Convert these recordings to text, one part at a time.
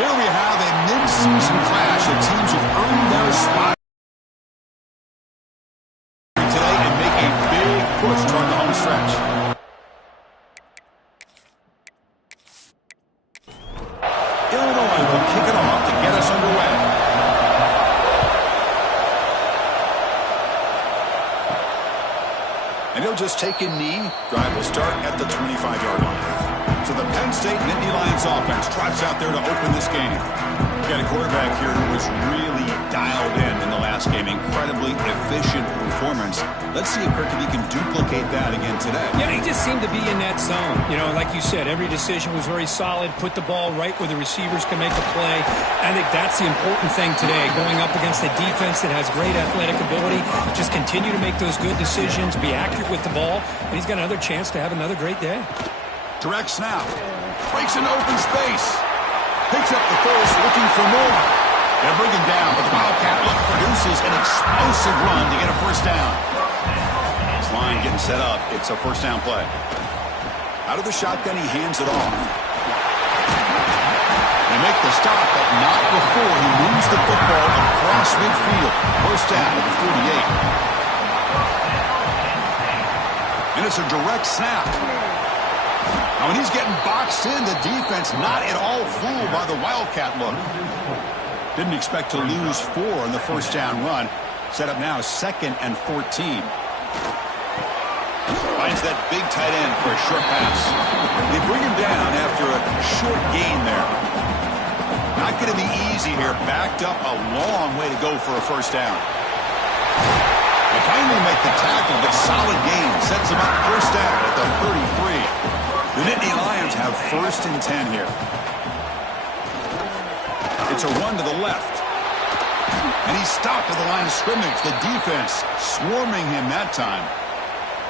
Here we have a mid-season clash of teams who've earned their spot today and make a big push toward the home stretch. Illinois will kick it off to get us underway. And he'll just take a knee. Drive will start at the 25-yard line. So the Penn State Nittany Lions offense trots out there to open this game. We've got a quarterback here who was really dialed in the last game. Incredibly efficient performance. Let's see if Kirk, if he can duplicate that again today. Yeah, he just seemed to be in that zone. You know, like you said, every decision was very solid. Put the ball right where the receivers can make a play. I think that's the important thing today. Going up against a defense that has great athletic ability. Just continue to make those good decisions. Be accurate with the ball. And he's got another chance to have another great day. Direct snap. Breaks into open space. Picks up the first, looking for more. They'll bring him down, but the Wildcat look produces an explosive run to get a first down. This line getting set up. It's a first down play. Out of the shotgun, he hands it off. They make the stop, but not before he moves the football across midfield. First down at the 48. And it's a direct snap. Now, when he's getting boxed in, the defense not at all fooled by the Wildcat look. Didn't expect to lose 4 in the first down run. Set up now 2nd and 14. Finds that big tight end for a short pass. They bring him down after a short gain there. Not going to be easy here. Backed up a long way to go for a first down. They finally make the tackle, but solid gain. Sets him up first down at the 33. The Nittany Lions have 1st and 10 here. It's a run to the left. And he's stopped at the line of scrimmage. The defense swarming him that time.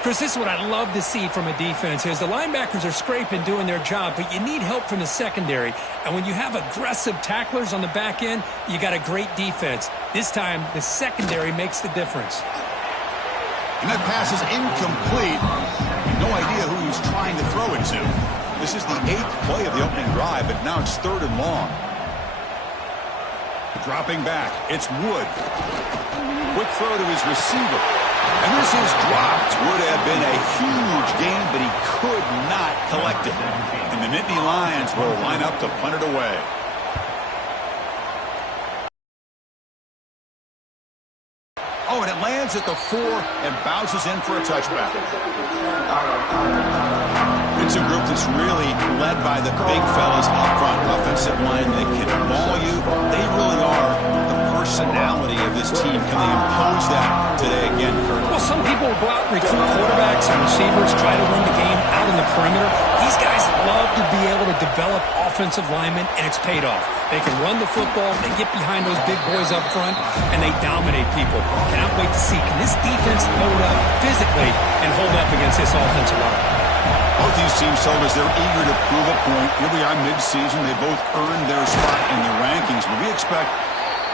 Chris, this is what I love to see from a defense is the linebackers are scraping, doing their job, but you need help from the secondary. And when you have aggressive tacklers on the back end, you got a great defense. This time, the secondary makes the difference. And that pass is incomplete. No idea who he's trying to throw it to. This is the 8th play of the opening drive, but now it's 3rd and long. Dropping back, it's Wood. Quick throw to his receiver. And this is dropped. Would have been a huge gain, but he could not collect it. And the Nittany Lions will line up to punt it away. Oh, and it lands at the 4 and bounces in for a touchback. It's a group that's really led by the big fellas up front. Offensive line, they can ball you. They really are the personality of this team. Can they impose that today again, Kurt? Well, some people will go out and recruit quarterbacks and receivers, try to win the game out in the perimeter. These guys love to be able to develop offensive linemen, and it's paid off. They can run the football, they get behind those big boys up front, and they dominate people. Cannot wait to see, can this defense load up physically and hold up against this offensive line? Both these teams told us they're eager to prove a point. Here we are mid-season. They both earned their spot in the rankings, but we expect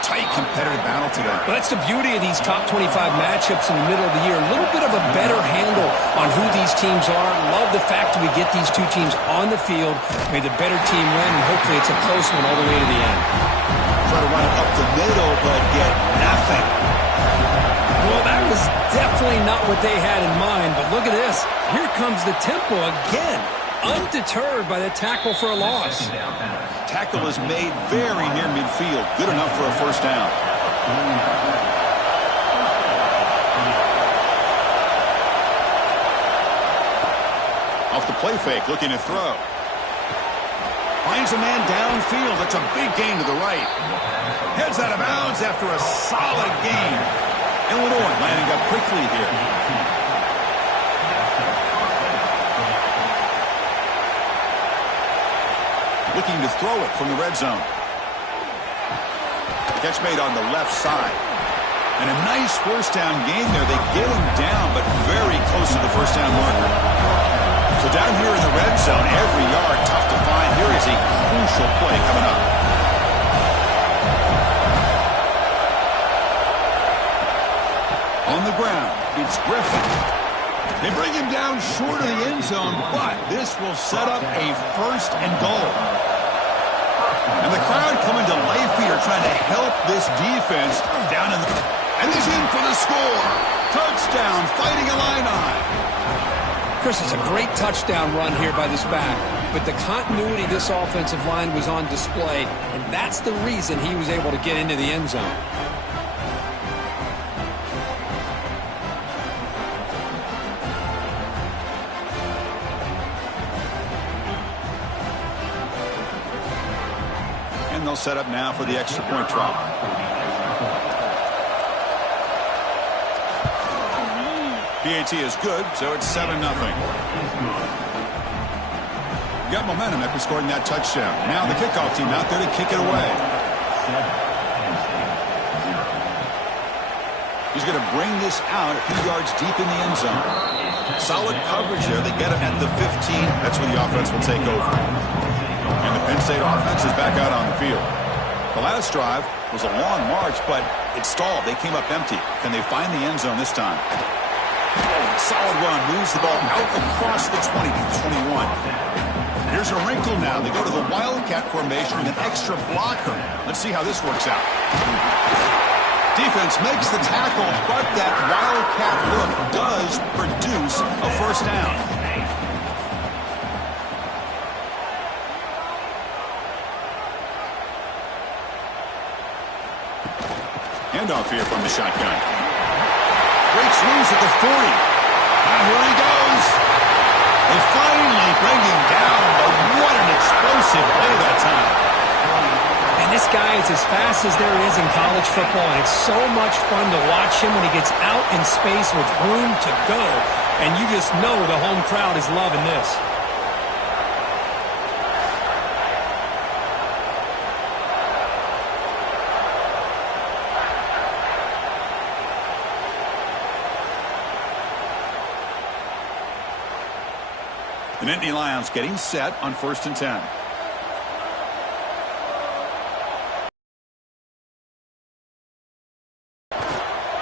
tight competitive battle today. Well, that's the beauty of these top 25 matchups in the middle of the year. A little bit of a better handle on who these teams are. Love the fact that we get these two teams on the field. May the better team win, and hopefully it's a close one all the way to the end. Try to run it up the middle, but get nothing. Well, that was definitely not what they had in mind, but look at this. Here comes the tempo again. Undeterred by the tackle for a loss. Tackle is made very near midfield. Good enough for a first down. Off the play fake, looking to throw. Finds a man downfield. That's a big gain to the right. Heads out of bounds after a solid gain. Illinois lining up quickly here. Looking to throw it from the red zone. Catch made on the left side. And a nice first down gain there. They get him down, but very close to the first down marker. So down here in the red zone, every yard tough to find. Here is a crucial play coming up. On the ground, it's Griffin. They bring him down short of the end zone, but this will set up a 1st and goal. And the crowd coming to life here, trying to help this defense down in the... And he's in for the score. Touchdown, Fighting Illini. Chris, it's a great touchdown run here by this back. But the continuity of this offensive line was on display, and that's the reason he was able to get into the end zone. And they'll set up now for the extra point try. PAT is good, so it's 7-0. Got momentum after scoring that touchdown. Now the kickoff team out there to kick it away. He's going to bring this out a few yards deep in the end zone. Solid coverage there. They get him at the 15. That's where the offense will take over. And the Penn State offense is back out on the field. The last drive was a long march, but it stalled. They came up empty. Can they find the end zone this time? Solid run. Moves the ball out across the 20 to 21. Here's a wrinkle now. They go to the Wildcat formation with an extra blocker. Let's see how this works out. Defense makes the tackle, but that Wildcat look does produce a first down. Handoff here from the shotgun. Breaks loose at the 40. Now here he goes. They finally bring him down, but what an explosive play that time. And this guy is as fast as there is in college football, and it's so much fun to watch him when he gets out in space with room to go. And you just know the home crowd is loving this. The Nittany Lions getting set on 1st and 10.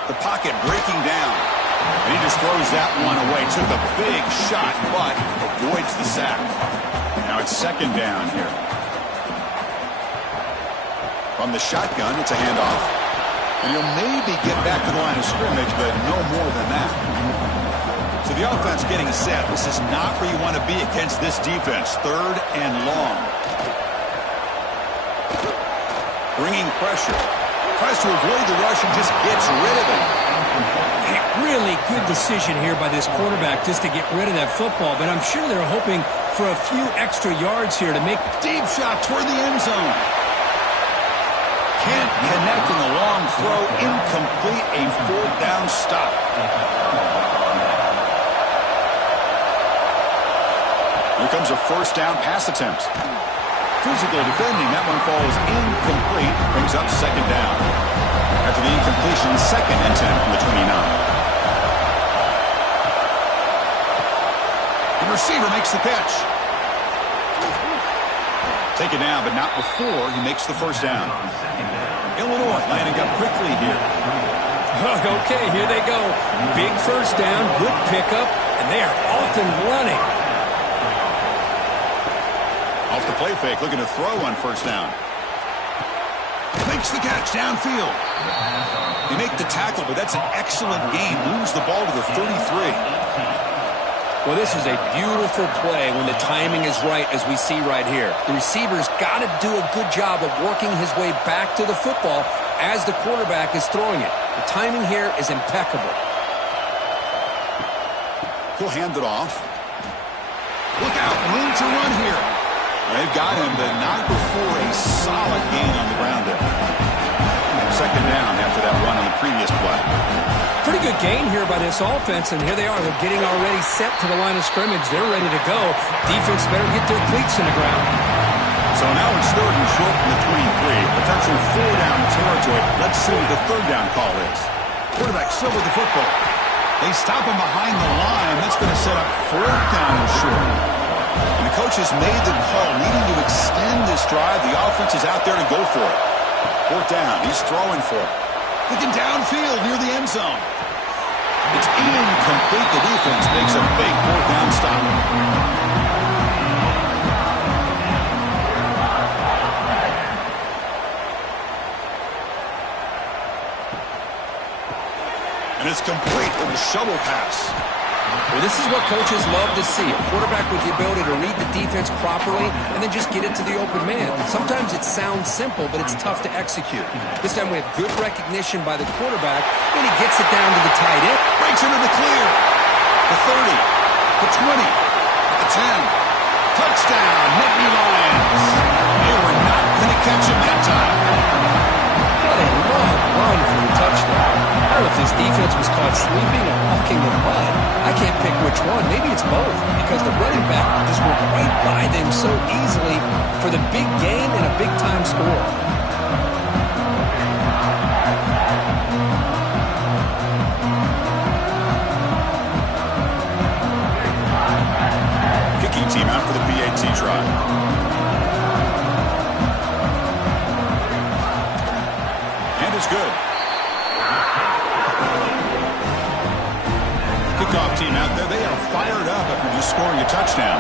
The pocket breaking down. And he just throws that one away. Took a big shot, but avoids the sack. Now it's 2nd down here. From the shotgun, it's a handoff. And he'll maybe get back to the line of scrimmage, but no more than that. So the offense getting set. This is not where you want to be against this defense. 3rd and long. Bringing pressure. Tries to avoid the rush and just gets rid of it. A really good decision here by this quarterback just to get rid of that football, but I'm sure they're hoping for a few extra yards here to make... Deep shot toward the end zone. Can't connect in the long throw. Incomplete. A 4th down stop. Here comes a 1st down pass attempt. Physical defending. That one falls incomplete. Brings up 2nd down. After the incompletion, 2nd and 10 from the 29. The receiver makes the catch. Taken down, but not before he makes the 1st down. Illinois lining up quickly here. Okay, here they go. Big 1st down, good pickup, and they are off and running. Off the play fake, looking to throw on 1st down. Makes the catch downfield. They make the tackle, but that's an excellent game. Moves the ball to the 33. Well, this is a beautiful play when the timing is right, as we see right here. The receiver's got to do a good job of working his way back to the football as the quarterback is throwing it. The timing here is impeccable. He'll hand it off. Look out, room to run here. They've got him, but not before a solid gain on the ground there. 2nd down after that run on the previous play. Pretty good gain here by this offense, and here they are. They're getting already set to the line of scrimmage. They're ready to go. Defense better get their cleats in the ground. So now it's 3rd and short from the 23. Potential 4-down territory. Let's see what the 3rd down call is. Quarterback still with the football. They stop him behind the line. That's going to set up 4th down and short. And the coach has made the call, needing to extend this drive. The offense is out there to go for it. 4th down. He's throwing for it. Looking downfield near the end zone. It's incomplete. The defense makes a big 4th down stop. it's complete with a shovel pass. Well, this is what coaches love to see. A quarterback with the ability to read the defense properly and then just get it to the open man. Sometimes it sounds simple, but it's tough to execute. This time we have good recognition by the quarterback, and he gets it down to the tight end. Breaks into the clear. The 30, the 20, the 10. Touchdown, Nittany Lions. They were not going to catch him that time. What a long run for the touchdown. I don't know if this defense was caught sleeping or walking in mud. I can't pick which one. Maybe it's both, because the running back just went right by them so easily for the big gain and a big-time score. Kicking team out for the PAT try. And it's good. Kickoff team out there, they are fired up after just scoring a touchdown.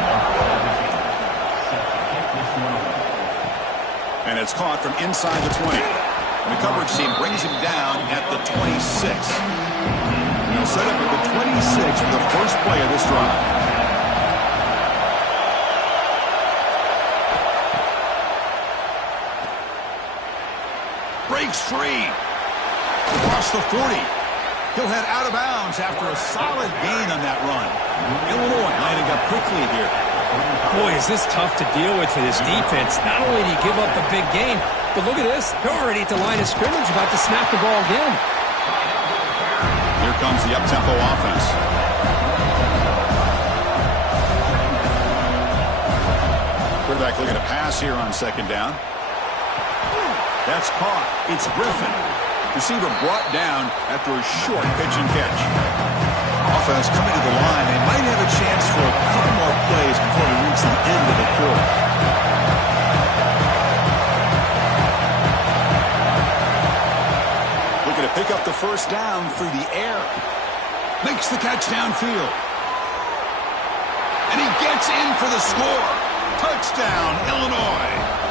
And it's caught from inside the 20. And the coverage team brings him down at the 26. And they'll set up at the 26 for the first play of this drive. Breaks free. Across the 40. He'll head out of bounds after a solid gain on that run. Illinois lining up quickly here. Boy, is this tough to deal with for this defense. Not only do you give up a big gain, but look at this. They're already at the line of scrimmage about to snap the ball again. Here comes the up-tempo offense. Quarterback looking to pass here on second down. That's caught. It's Griffin. Receiver brought down after a short pitch and catch. Offense coming to the line. They might have a chance for a couple more plays before we reach the end of the quarter. Looking to pick up the first down through the air. Makes the catch downfield. And he gets in for the score. Touchdown, Illinois.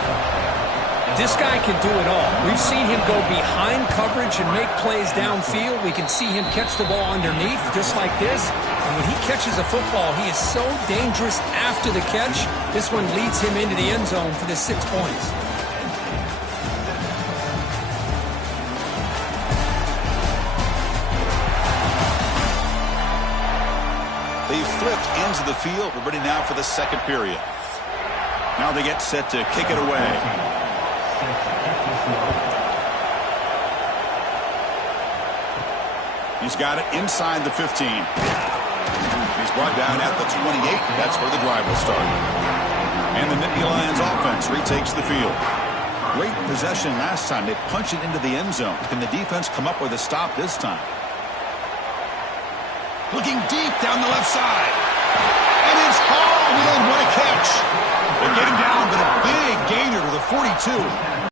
This guy can do it all. We've seen him go behind coverage and make plays downfield. We can see him catch the ball underneath just like this. And when he catches a football, he is so dangerous after the catch. This one leads him into the end zone for the 6 points. They flipped ends of the field. We're ready now for the second period. Now they get set to kick it away. He's got it inside the 15. He's brought down at the 28. That's where the drive will start. And the Nittany Lions offense retakes the field. Great possession last time. They punch it into the end zone. Can the defense come up with a stop this time? Looking deep down the left side. And it's hauled in. What a catch. They get him down, but a big gainer to the 42.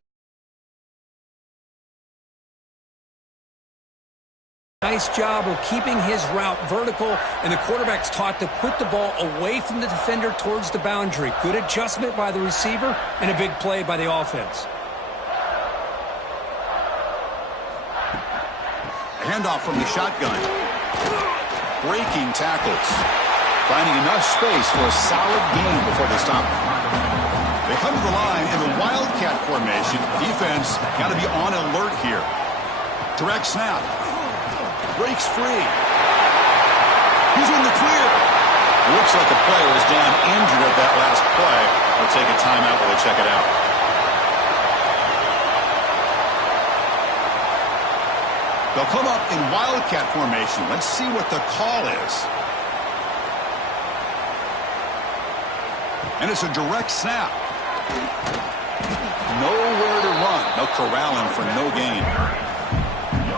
Nice job of keeping his route vertical, and the quarterback's taught to put the ball away from the defender towards the boundary. Good adjustment by the receiver and a big play by the offense. Handoff from the shotgun. Breaking tackles. Finding enough space for a solid gain before they stop. They come to the line in the wildcat formation. Defense got to be on alert here. Direct snap. Breaks free. He's in the clear. Looks like the player is down injured at that last play. They'll take a timeout while they check it out. They'll come up in wildcat formation. Let's see what the call is. And it's a direct snap. Nowhere to run. They'll corral him for no gain.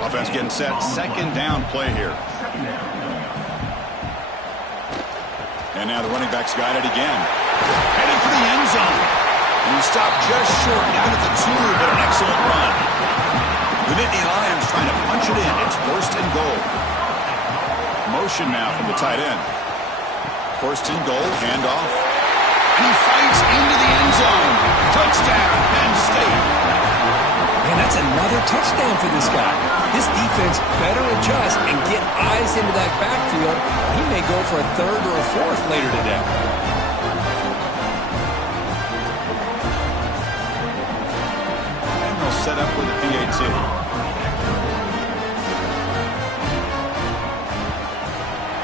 Offense getting set. Second down play here. And now the running back's got it again. Heading for the end zone. And he stopped just short down at the 2, but an excellent run. The Nittany Lions trying to punch it in. It's first and goal. Motion now from the tight end. First and goal. Handoff. And he fights into the end zone. Touchdown, Penn State. Man, And that's another touchdown for this guy. This defense better adjust and get eyes into that backfield. He may go for a third or a fourth later today. And they'll set up with a PAT.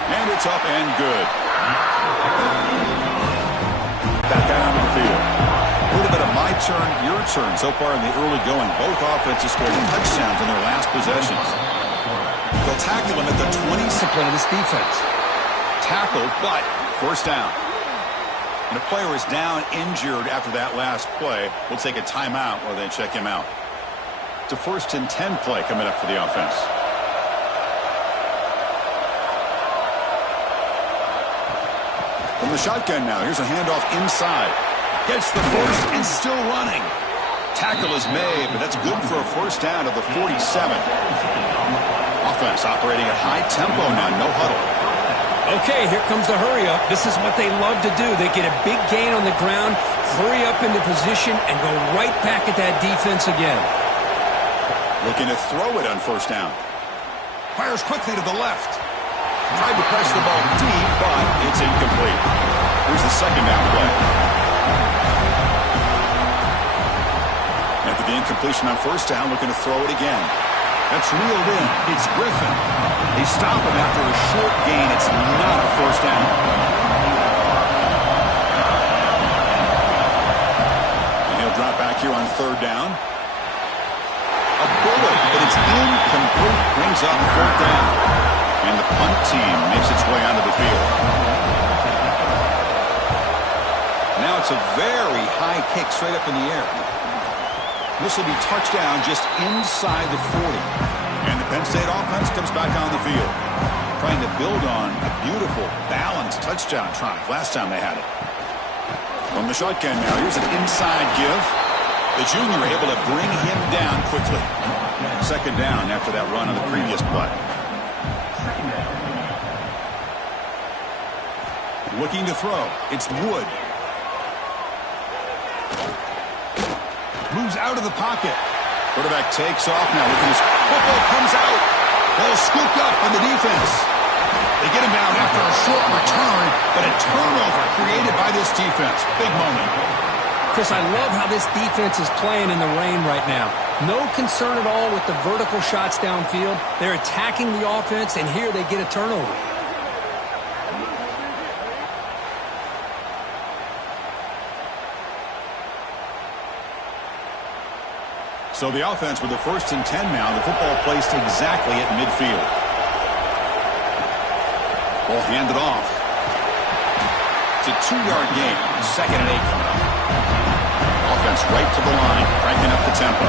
And it's up and good. Back out on the field. A little bit of my turn, your turn so far in the early going. Both offenses scored touchdowns in their last possessions. They'll tackle him at the 20. Discipline of this defense. Tackled, but first down. And a player is down injured after that last play. We'll take a timeout while they check him out. It's a 1st and 10 play coming up for the offense. From the shotgun now, here's a handoff inside. Gets the first and still running. Tackle is made, but that's good for a first down to the 47. Offense operating at high tempo now, no huddle. Okay, here comes the hurry up. This is what they love to do. They get a big gain on the ground, hurry up into position, and go right back at that defense again. Looking to throw it on first down. Fires quickly to the left. Tried to press the ball deep, but it's incomplete. Here's the second down play. After the incompletion on first down, looking to throw it again. That's reeled in. It's Griffin. They stop him after a short gain. It's not a first down. And he'll drop back here on third down. A bullet, but it's incomplete. Brings up fourth down. And the punt team makes its way onto the field. Now it's a very high kick straight up in the air. This will be touchdown just inside the 40. And the Penn State offense comes back on the field. Trying to build on a beautiful, balanced touchdown triumph last time they had it. From the shotgun now, here's an inside give. The junior able to bring him down quickly. Second down after that run on the previous play. Looking to throw. It's Wood. Moves out of the pocket. Quarterback takes off now. Look at this. Football comes out. Ball scooped up on the defense. They get him down after a short return, but a turnover created by this defense. Big moment. Chris, I love how this defense is playing in the rain right now. No concern at all with the vertical shots downfield. They're attacking the offense, and here they get a turnover. So the offense with the 1st and 10 now. The football placed exactly at midfield. Ball handed off. It's a 2-yard gain. 2nd and 8 coming up. Offense right to the line, cranking up the tempo.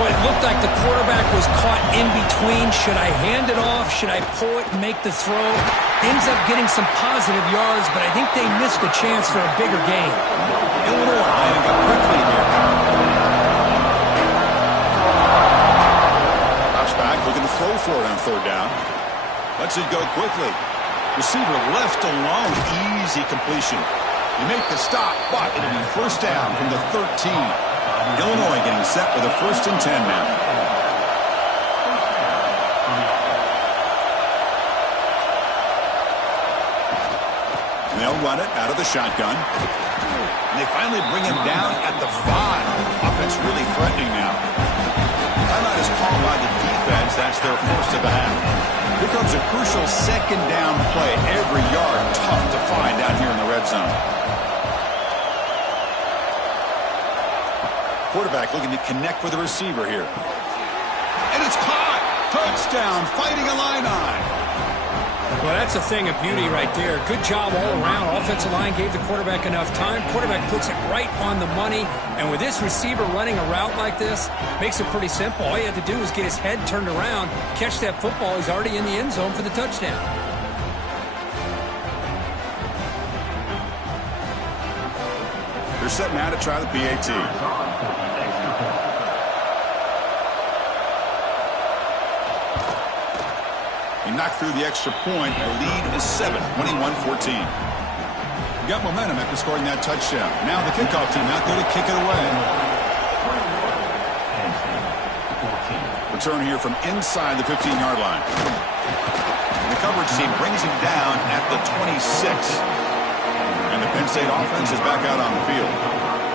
Boy, it looked like the quarterback was caught in between. Should I hand it off? Should I pull it and make the throw? Ends up getting some positive yards, but I think they missed a chance for a bigger gain. Illinois lining up quickly here. Looking to throw for it on third down. Lets it go quickly. Receiver left alone. Easy completion. You make the stop, but it'll be first down from the 13. Illinois getting set with a 1st and 10 now. And they'll run it out of the shotgun. And they finally bring him down at the 5. Offense really threatening now. Timeout is called by the defense. That's their first of the half. Here comes a crucial second down play. Every yard tough to find down here in the red zone. Quarterback looking to connect with the receiver here. And it's caught. Touchdown. Fighting Illini. Well, that's a thing of beauty right there. Good job all around. Offensive line gave the quarterback enough time. Quarterback puts it right on the money. And with this receiver running a route like this, makes it pretty simple. All you have to do is get his head turned around, catch that football. He's already in the end zone for the touchdown. They're set now to try the PAT. He knocked through the extra point. The lead is 7, 21-14. Got momentum after scoring that touchdown. Now the kickoff team out there to kick it away. return here from inside the 15-yard line. The coverage team brings him down at the 26. And the Penn State offense is back out on the field.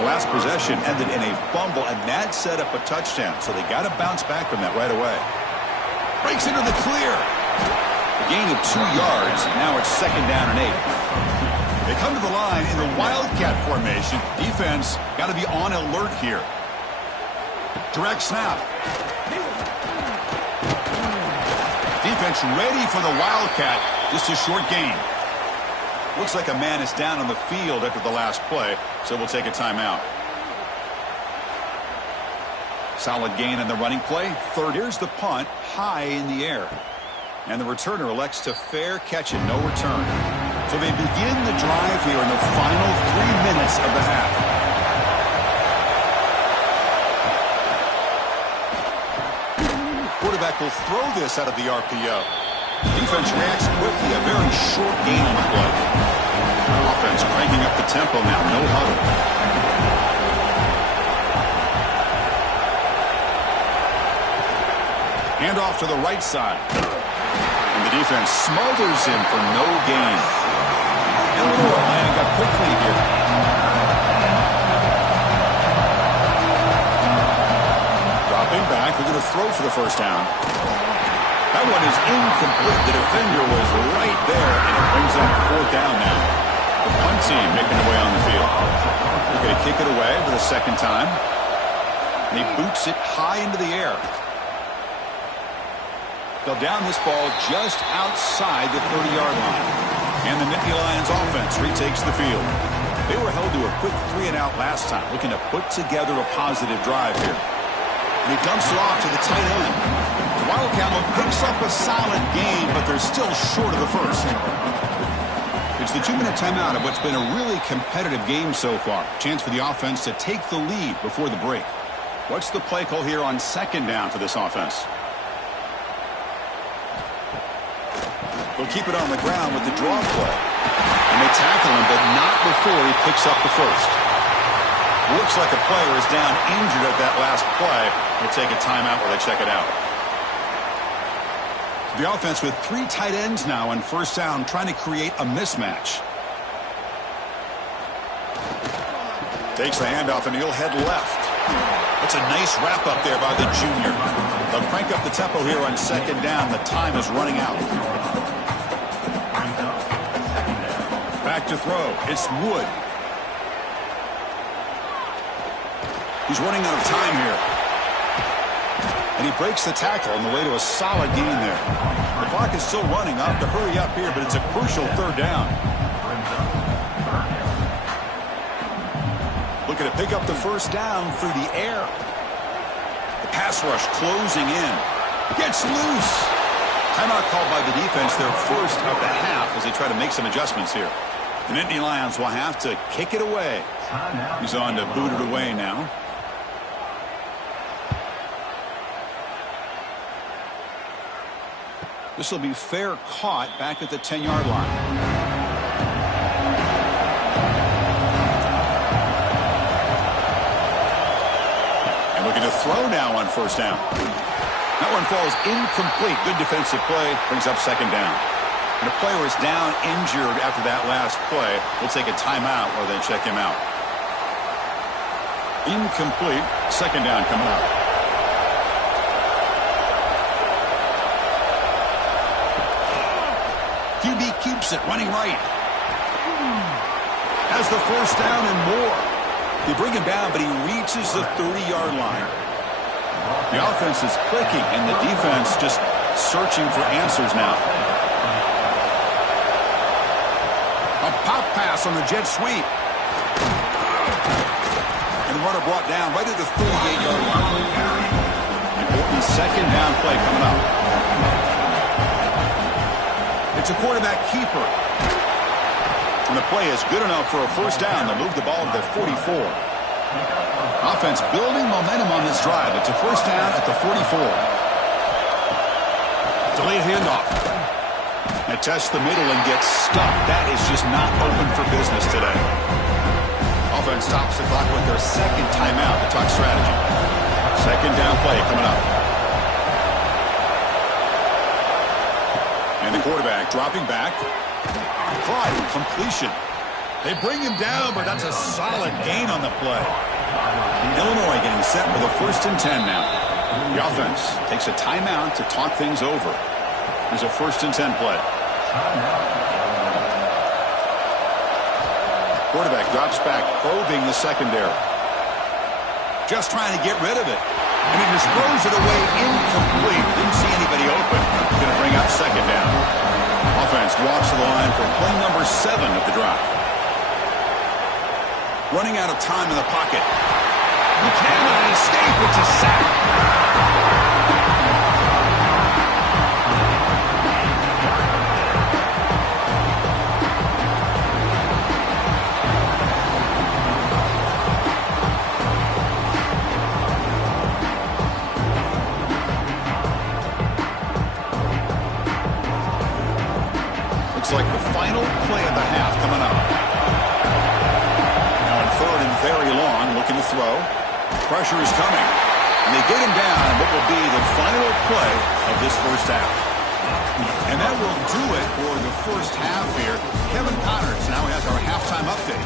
The last possession ended in a fumble, and that set up a touchdown. So they got to bounce back from that right away. Breaks into the clear. A gain of 2 yards. Now it's 2nd down and 8. They come to the line in the Wildcat formation. Defense got to be on alert here. Direct snap. Defense ready for the Wildcat. Just a short gain. Looks like a man is down on the field after the last play, so we'll take a timeout. Solid gain on the running play. Third. Here's the punt, high in the air. And the returner elects to fair catch it, no return. So they begin the drive here in the final 3 minutes of the half. Quarterback will throw this out of the RPO. Defense reacts quickly, a very short gain on the play. Offense cranking up the tempo now, no huddle. Hand off to the right side. And the defense smothers him for no gain. Illinois landing a quick lead here. Dropping back, they're going to throw for the first down. That one is incomplete. The defender was right there, and it brings up 4th down now. The punt team making their way on the field. They're going to kick it away for the 2nd time. And he boots it high into the air. They'll down this ball just outside the 30-yard line. And the Nittany Lions offense retakes the field. They were held to a quick 3-and-out last time, looking to put together a positive drive here. And he dumps it off to the tight end. The Wildcat picks up a solid gain, but they're still short of the first. It's the 2-minute timeout of what's been a really competitive game so far. Chance for the offense to take the lead before the break. What's the play call here on 2nd down for this offense? They'll keep it on the ground with the draw play. And they tackle him, but not before he picks up the first. Looks like a player is down injured at that last play. We'll take a timeout while they check it out. The offense with 3 tight ends now on 1st down, trying to create a mismatch. Takes the handoff, and he'll head left. That's a nice wrap up there by the junior. They'll crank up the tempo here on 2nd down. The time is running out. Back to throw. It's Wood. He's running out of time here. And he breaks the tackle on the way to a solid gain there. The clock is still running. Up to hurry up here, but it's a crucial 3rd down. Looking to pick up the 1st down through the air. The pass rush closing in. Gets loose. Timeout called by the defense, their first of the half, as they try to make some adjustments here. The Nittany Lions will have to kick it away. He's on to boot it away now. This will be fair caught back at the 10-yard line. And looking to throw now on 1st down. That one falls incomplete. Good defensive play. Brings up 2nd down. And the player is down injured after that last play. We'll take a timeout or then check him out. Incomplete. 2nd down coming up. QB keeps it running right. Has the 1st down and more. They bring him down, but he reaches the 30-yard line. The offense is clicking, and the defense just searching for answers now. A pop pass on the jet sweep. And the runner brought down right at the 38-yard line. Important 2nd down play coming up. It's a quarterback keeper. And the play is good enough for a 1st down to move the ball to the 44. Offense building momentum on this drive. It's a 1st down at the 44. Delayed handoff. And tests the middle and gets stuck. That is just not open for business today. Offense stops the clock with their 2nd timeout to talk strategy. 2nd down play coming up. the quarterback dropping back. Caught, completion. They bring him down, but that's a solid gain on the play. Illinois getting set for the 1st and 10 now. The offense takes a timeout to talk things over. There's a 1st and 10 play. Quarterback drops back, probing the secondary. Just trying to get rid of it. And he just throws it away incomplete. Didn't see anybody open. Going to bring up 2nd down. Offense walks to the line for play number 7 of the drive. Running out of time in the pocket. He cannot escape. It's a sack. Looks like the final play of the half coming up. Now on 3rd and very long, looking to throw. Pressure is coming. And they get him down in what will be the final play of this 1st half. And that will do it for the 1st half here. Kevin Connors now has our halftime update.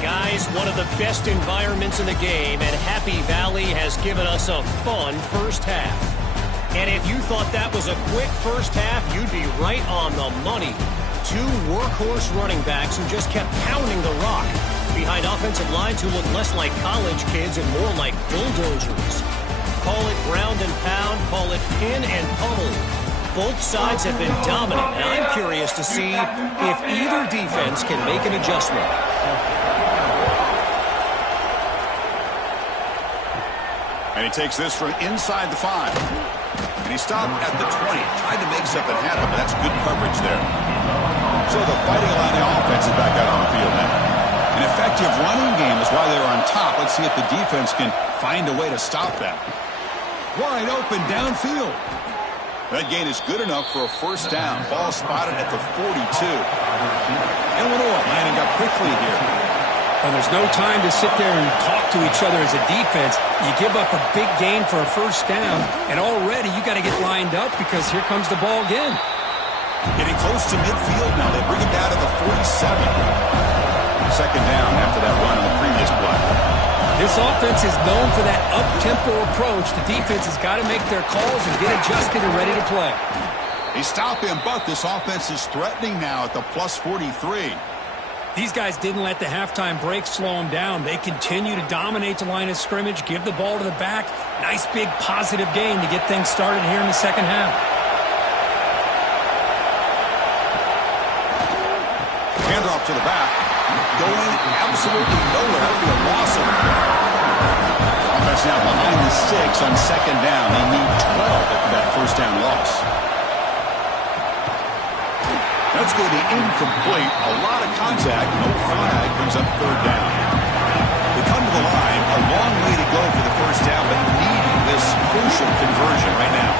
Guys, one of the best environments in the game, and Happy Valley has given us a fun 1st half. And if you thought that was a quick 1st half, you'd be right on the money. 2 workhorse running backs who just kept pounding the rock behind offensive lines who look less like college kids and more like bulldozers. Call it ground and pound, call it pin and pummel. Both sides have been dominant, and I'm curious to see if either defense can make an adjustment. And he takes this from inside the 5. And he stopped at the 20. Tried to make something happen, but that's good coverage there. So the fighting line of the offense is back out on the field now. An effective running game is why they're on top. Let's see if the defense can find a way to stop them. Wide open downfield. That gain is good enough for a 1st down. Ball spotted at the 42. Illinois lining up quickly here. Well, there's no time to sit there and talk to each other as a defense. You give up a big gain for a 1st down, and already you got to get lined up because here comes the ball again. Getting close to midfield now. They bring it down to the 47. 2nd down after that run on the previous play. This offense is known for that up-tempo approach. The defense has got to make their calls and get adjusted and ready to play. They stop him, but this offense is threatening now at the plus 43. These guys didn't let the halftime break slow them down. They continue to dominate the line of scrimmage, give the ball to the back. Nice big positive gain to get things started here in the 2nd half. Handoff to the back. Going absolutely nowhere. That would be a loss of it. Offense now behind the 6 on 2nd down. They need 12 after that 1st down loss. That's going to be incomplete. A lot of contact. No flag. Brings up 3rd down. They come to the line. A long way to go for the 1st down, but needing this crucial conversion right now.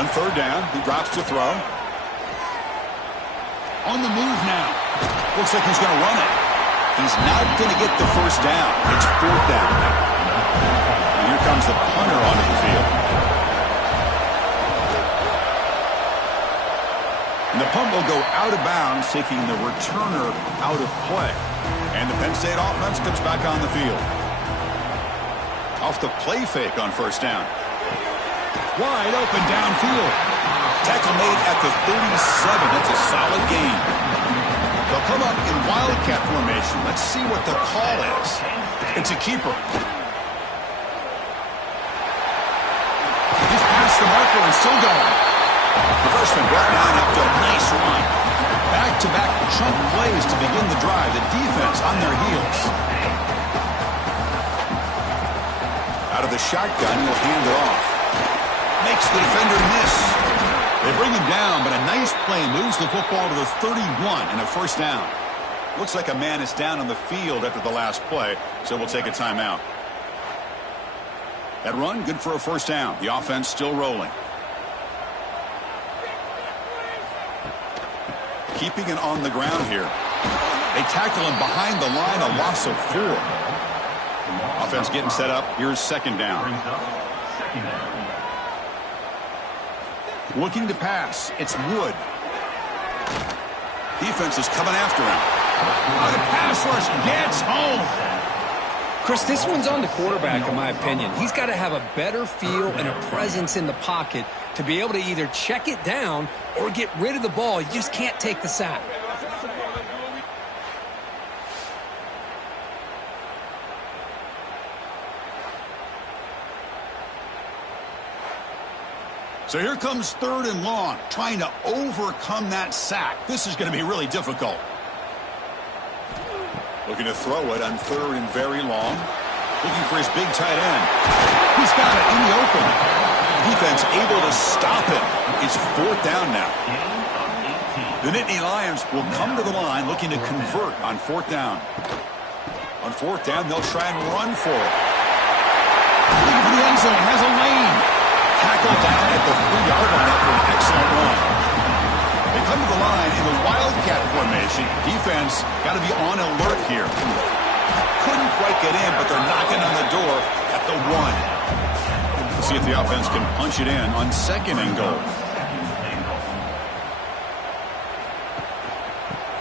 On 3rd down, he drops to throw. On the move now. Looks like he's going to run it. He's not going to get the 1st down. It's 4th down. And here comes the punter onto the field. And the punt will go out of bounds, taking the returner out of play. And the Penn State offense comes back on the field. Off the play fake on 1st down. Wide open downfield. Tackle made at the 37. That's a solid gain. They'll come up in wildcat formation. Let's see what the call is. It's a keeper. He's past the marker and still going. The freshman brought down after a nice run. Back-to-back chunk plays to begin the drive. The defense on their heels. Out of the shotgun, he'll hand it off. Makes the defender miss. They bring him down, but a nice play moves the football to the 31 and a 1st down. Looks like a man is down on the field after the last play, so we'll take a timeout. That run, good for a 1st down. The offense still rolling. Keeping it on the ground here. They tackle him behind the line, a loss of 4. Offense getting set up. Here's 2nd down. Looking to pass. It's Wood. Defense is coming after him. Oh, the pass rush gets home. Chris, this one's on the quarterback, in my opinion. He's got to have a better feel and a presence in the pocket to be able to either check it down or get rid of the ball. You just can't take the sack. So here comes 3rd and long, trying to overcome that sack. This is going to be really difficult. Looking to throw it on 3rd and very long. Looking for his big tight end. He's got it in the open. Defense able to stop it. It's 4th down now. The Nittany Lions will come to the line looking to convert on 4th down. On 4th down, they'll try and run for it. Looking for the end zone, has a lane. Tackled down at the 3-yard line after an excellent run. They come to the line in the Wildcat formation. Defense got to be on alert here. Couldn't quite get in, but they're knocking on the door at the 1. We'll see if the offense can punch it in on 2nd and goal.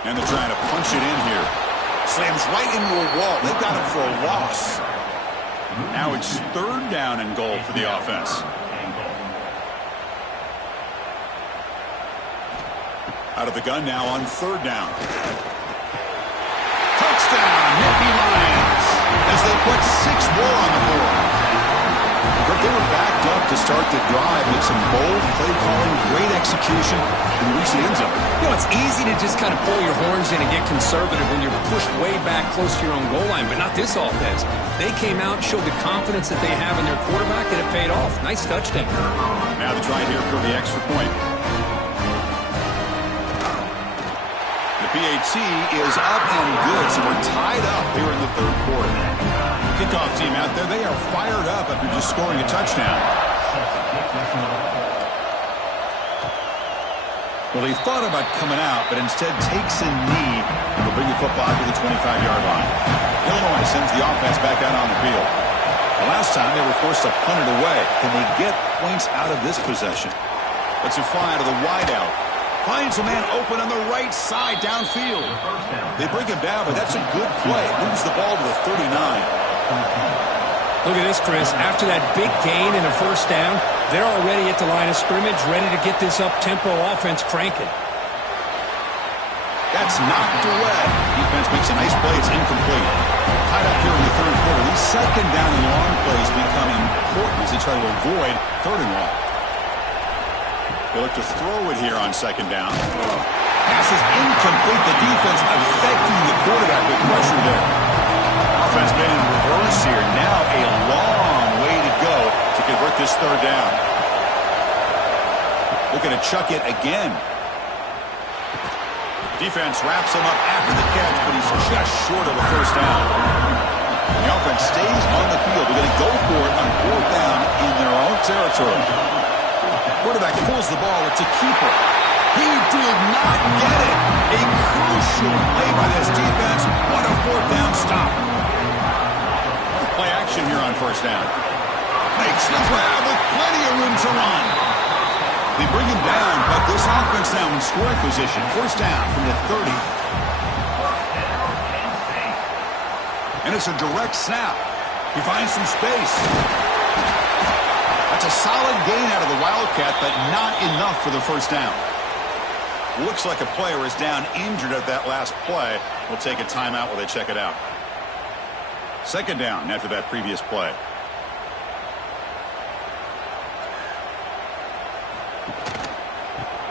And they're trying to punch it in here. Slams right into a wall. They've got him for a loss. Now it's 3rd down and goal for the offense. Out of the gun now on 3rd down. Touchdown, Nittany Lions, as they put 6 more on the board. But they were backed up to start the drive with some bold play calling, great execution, and reach the end zone. You know, it's easy to just kind of pull your horns in and get conservative when you're pushed way back close to your own goal line, but not this offense. They came out, showed the confidence that they have in their quarterback, and it paid off. Nice touchdown. Now the try here for the extra point. The PAT is up and good, so we're tied up here in the 3rd quarter. Kickoff team out there, they are fired up after just scoring a touchdown. Well, he thought about coming out, but instead takes a knee and will bring the football to the 25-yard line. Illinois sends the offense back out on the field. The last time they were forced to punt it away. Can they get points out of this possession? Let's fly to the wideout. Finds a man open on the right side downfield. They bring him down, but that's a good play. Moves the ball to the 39. Look at this, Chris. After that big gain and a 1st down, they're already at the line of scrimmage, ready to get this up-tempo offense cranking. That's knocked away. Defense makes a nice play. It's incomplete. Tied up here in the 3rd quarter. These 2nd down and long plays become important as they try to avoid 3rd and long. They look to throw it here on 2nd down. Pass is incomplete. The defense affecting the quarterback with pressure there. Offense been in reverse here. Now a long way to go to convert this 3rd down. Looking to chuck it again. Defense wraps him up after the catch, but he's just short of a 1st down. The offense stays on the field. They're going to go for it on 4th down in their own territory. Quarterback pulls the ball. It's a keeper. He did not get it. A crucial play by this defense. What a 4th down stop. Play action here on 1st down. Makes the grab with plenty of room to run. They bring him down, but this offense now in scoring position. 1st down from the 30. And it's a direct snap. He finds some space. That's a solid gain out of the Wildcat, but not enough for the 1st down. Looks like a player is down injured at that last play. We'll take a timeout while they check it out. 2nd down after that previous play.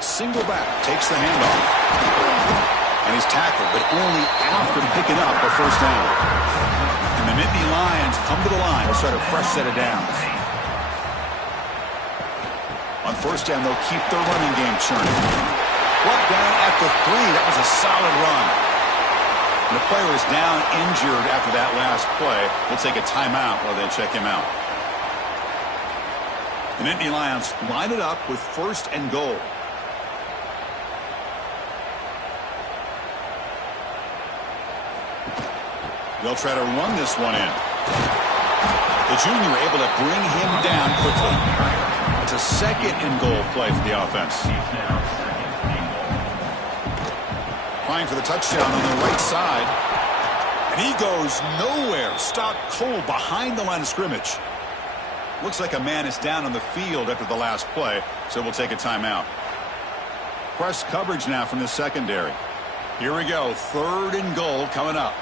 Single back takes the handoff. And he's tackled, but only after picking up a 1st down. And the Nittany Lions come to the line. They'll start a fresh set of downs. On 1st down, they'll keep their running game churning. Brought down at the 3. That was a solid run. And the player is down injured after that last play. We'll take a timeout while they check him out. The Nittany Lions line it up with 1st and goal. They'll try to run this one in. The junior able to bring him down quickly. It's a 2nd and goal play for the offense. Applying for the touchdown on the right side. And he goes nowhere. Stopped cold behind the line of scrimmage. Looks like a man is down on the field after the last play, so we'll take a timeout. Press coverage now from the secondary. Here we go. 3rd and goal coming up.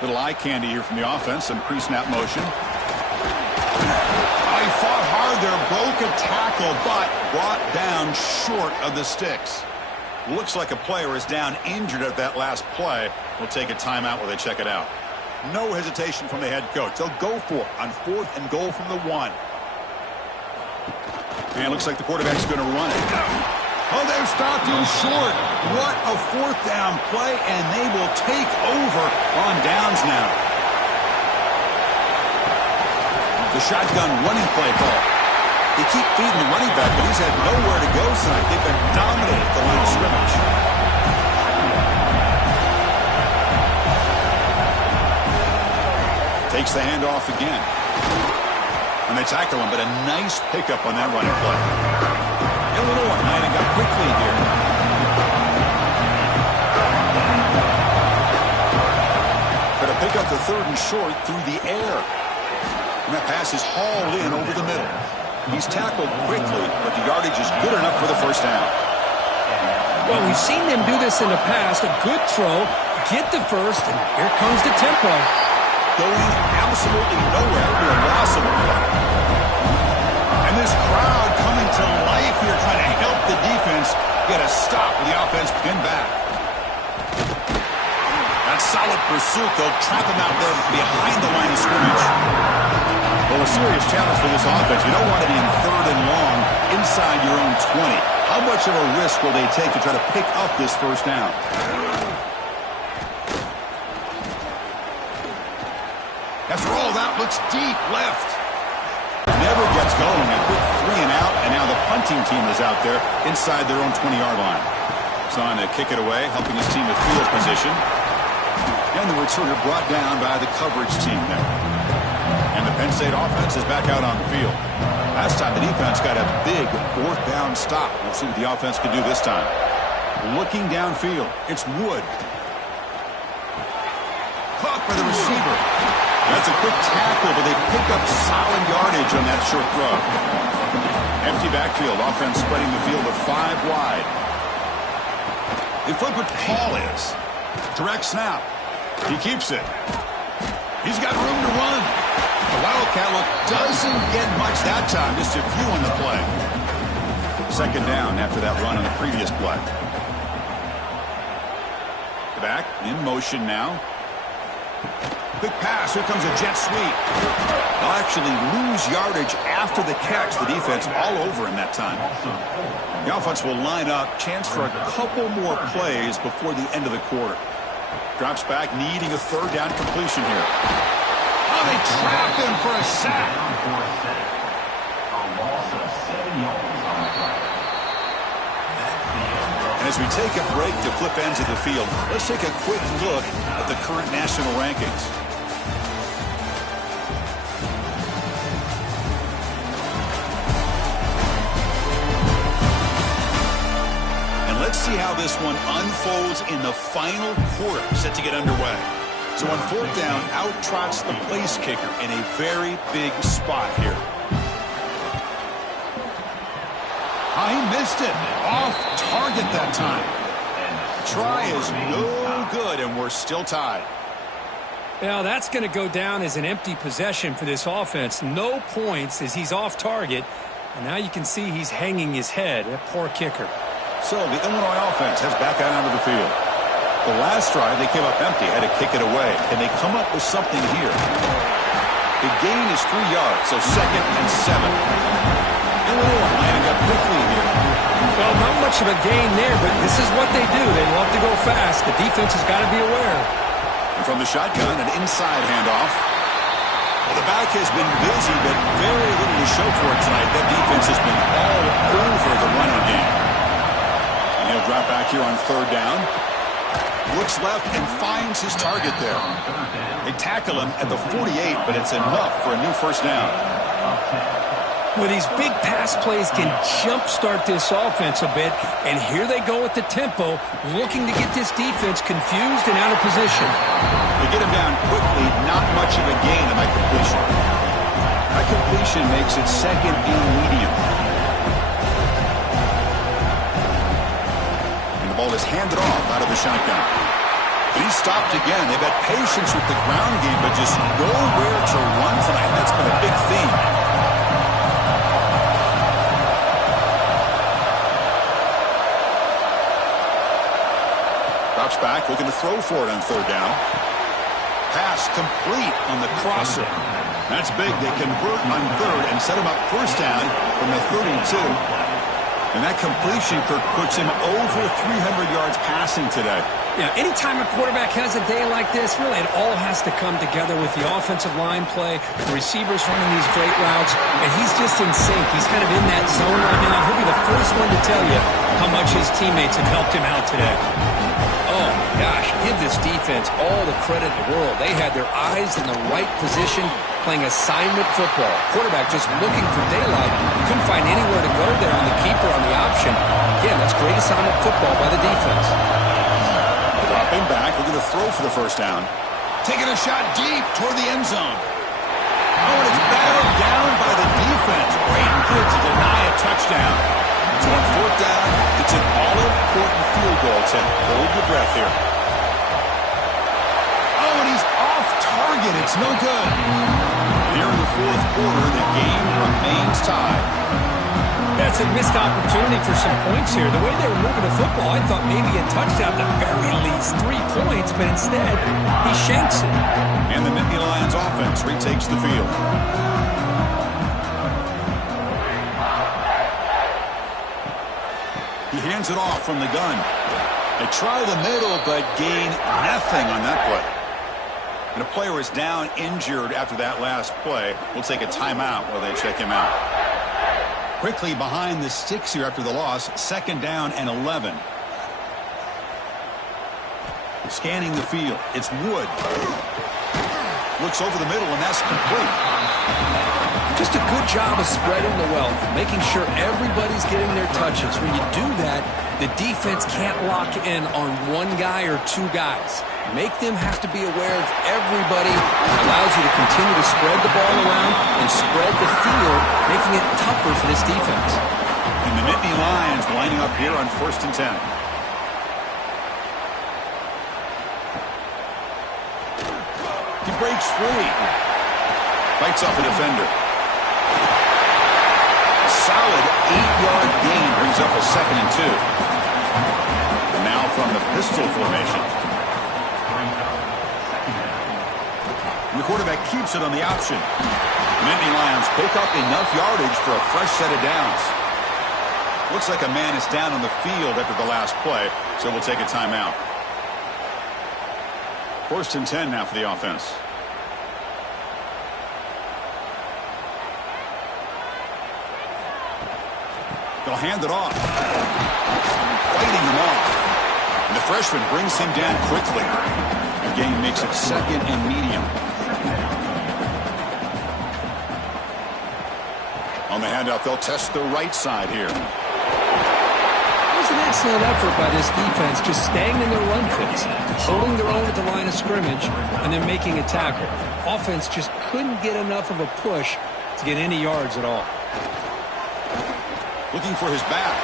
Little eye candy here from the offense. Some pre-snap motion. He fought hard there. Broke a tackle, but brought down short of the sticks. Looks like a player is down injured at that last play. We'll take a timeout while they check it out. No hesitation from the head coach. They'll go for it on 4th and goal from the 1. And it looks like the quarterback's going to run it. Oh, they've stopped him short. What a 4th down play, and they will take over on downs now. The shotgun running play call. They keep feeding the running back, but he's had nowhere to go tonight. They've been dominated at the line of scrimmage. Takes the handoff again. And they tackle him, but a nice pickup on that running play. Illinois lining up quickly here. But to pick up the 3rd and short through the air. And that pass is hauled in over the middle. He's tackled quickly, but the yardage is good enough for the 1st down. Well, we've seen them do this in the past. A good throw, get the 1st, and here comes the tempo. Going absolutely nowhere to a loss of a play. And this crowd coming to life here, trying to help the defense get a stop with the offense pinned back. That solid pursuit, they'll trap him out there behind the line of scrimmage. Well, a serious challenge for this offense. You don't want to be in 3rd and long inside your own 20. How much of a risk will they take to try to pick up this 1st down? After all that, looks deep left. Never gets going. A quick 3 and out, and now the punting team is out there inside their own 20-yard line. It's on to kick it away, helping his team with field position. And the returner brought down by the coverage team there. And the Penn State offense is back out on the field. Last time the defense got a big 4th down stop. We'll see what the offense can do this time. Looking downfield, it's Wood. Caught by the receiver. That's a quick tackle, but they pick up solid yardage on that short throw. Empty backfield, offense spreading the field of 5 wide. They flip what Paul is. Direct snap. He keeps it. He's got room to run. The Wildcat look doesn't get much that time, just a few on the play. 2nd down after that run on the previous play. Back in motion now. Quick pass. Here comes a jet sweep. They'll actually lose yardage after the catch. The defense all over him that time. The offense will line up. Chance for a couple more plays before the end of the quarter. Drops back, needing a 3rd down completion here. Oh, they trap him for a sack. And as we take a break to flip ends of the field, let's take a quick look at the current national rankings. Let's see how this one unfolds in the final quarter, set to get underway. So on 4th down, out trots the place kicker in a very big spot here. Oh, he missed it. Off target that time. Try is no good, and we're still tied. Now, that's going to go down as an empty possession for this offense. No points as he's off target. And now you can see he's hanging his head. A poor kicker. So the Illinois offense heads back out onto the field. The last drive, they came up empty, had to kick it away. And they come up with something here. The gain is 3 yards, so 2nd and 7. Illinois lining up quickly here. Well, not much of a gain there, but this is what they do. They love to go fast. The defense has got to be aware. And from the shotgun, an inside handoff. Well, the back has been busy, but very little to show for it tonight. That defense has been all over the running game. And he'll drop back here on 3rd down. Looks left and finds his target there. They tackle him at the 48, but it's enough for a new 1st down. Well, these big pass plays can jumpstart this offense a bit, and here they go with the tempo, looking to get this defense confused and out of position. They get him down quickly, not much of a gain on that completion. That completion makes it second and medium. And the ball is handed off out of the shotgun. And he's stopped again. They've had patience with the ground game, but just nowhere to run tonight. That's been a big theme. Drops back, looking to throw for it on third down. Pass complete on the crosser. That's big. They convert on third and set him up first down from the 32. And that completion, Kirk, puts him over 300 yards passing today. Yeah, anytime a quarterback has a day like this, really it all has to come together with the offensive line play, the receivers running these great routes, and he's just in sync. He's kind of in that zone right now. He'll be the first one to tell you how much his teammates have helped him out today. Oh, my gosh, give this defense all the credit in the world. They had their eyes in the right position, playing assignment football. Quarterback just looking for daylight. Couldn't find anywhere to go there on the keeper on the option. Again, that's great assignment football by the defense. Dropping back, looking to throw for the first down. Taking a shot deep toward the end zone. Oh, and it's battled down by the defense. Great good to deny a touchdown. So on fourth down, it's an all-important field goal. To hold your breath here. Oh, and he's off target. It's no good. Here in the fourth quarter, the game remains tied. That's a missed opportunity for some points here. The way they were moving the football, I thought maybe a touchdown, at the very least 3 points, but instead, he shanks it. And the Nittany Lions offense retakes the field. He hands it off from the gun. They try the middle, but gain nothing on that play. And a player is down injured after that last play. We'll take a timeout while they check him out. Quickly behind the sticks here after the loss. Second down and 11. Scanning the field. It's Wood. Looks over the middle, and that's complete. Just a good job of spreading the wealth, making sure everybody's getting their touches. When you do that, the defense can't lock in on one guy or two guys. Make them have to be aware of everybody. It allows you to continue to spread the ball around and spread the field, making it tougher for this defense. And the Nittany Lions lining up here on 1st and 10. He breaks free. Bites off a defender. A solid 8-yard gain brings up a 2nd and 2. And now from the pistol formation. And the quarterback keeps it on the option. Nittany Lions pick up enough yardage for a fresh set of downs. Looks like a man is down on the field after the last play, so we'll take a timeout. 1st and 10 now for the offense. They'll hand it off. Fighting him off. And the freshman brings him down quickly. The game makes it 2nd and medium. On the handout, they'll test the right side here. It was an excellent effort by this defense, just staying in their run fits, holding their own at the line of scrimmage, and then making a tackle. Offense just couldn't get enough of a push to get any yards at all. Looking for his back.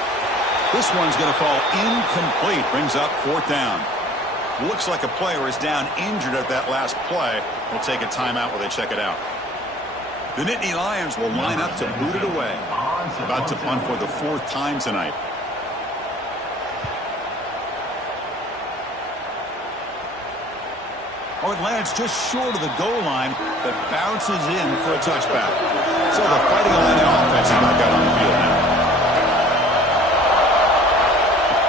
This one's going to fall incomplete. Brings up 4th down. Looks like a player is down injured at that last play. We'll take a timeout while they check it out. The Nittany Lions will line up to boot it away. About to punt for the 4th time tonight. Oh, it lands just short of the goal line, but bounces in for a touchback. So the Fighting Illini offense is back out on the field now.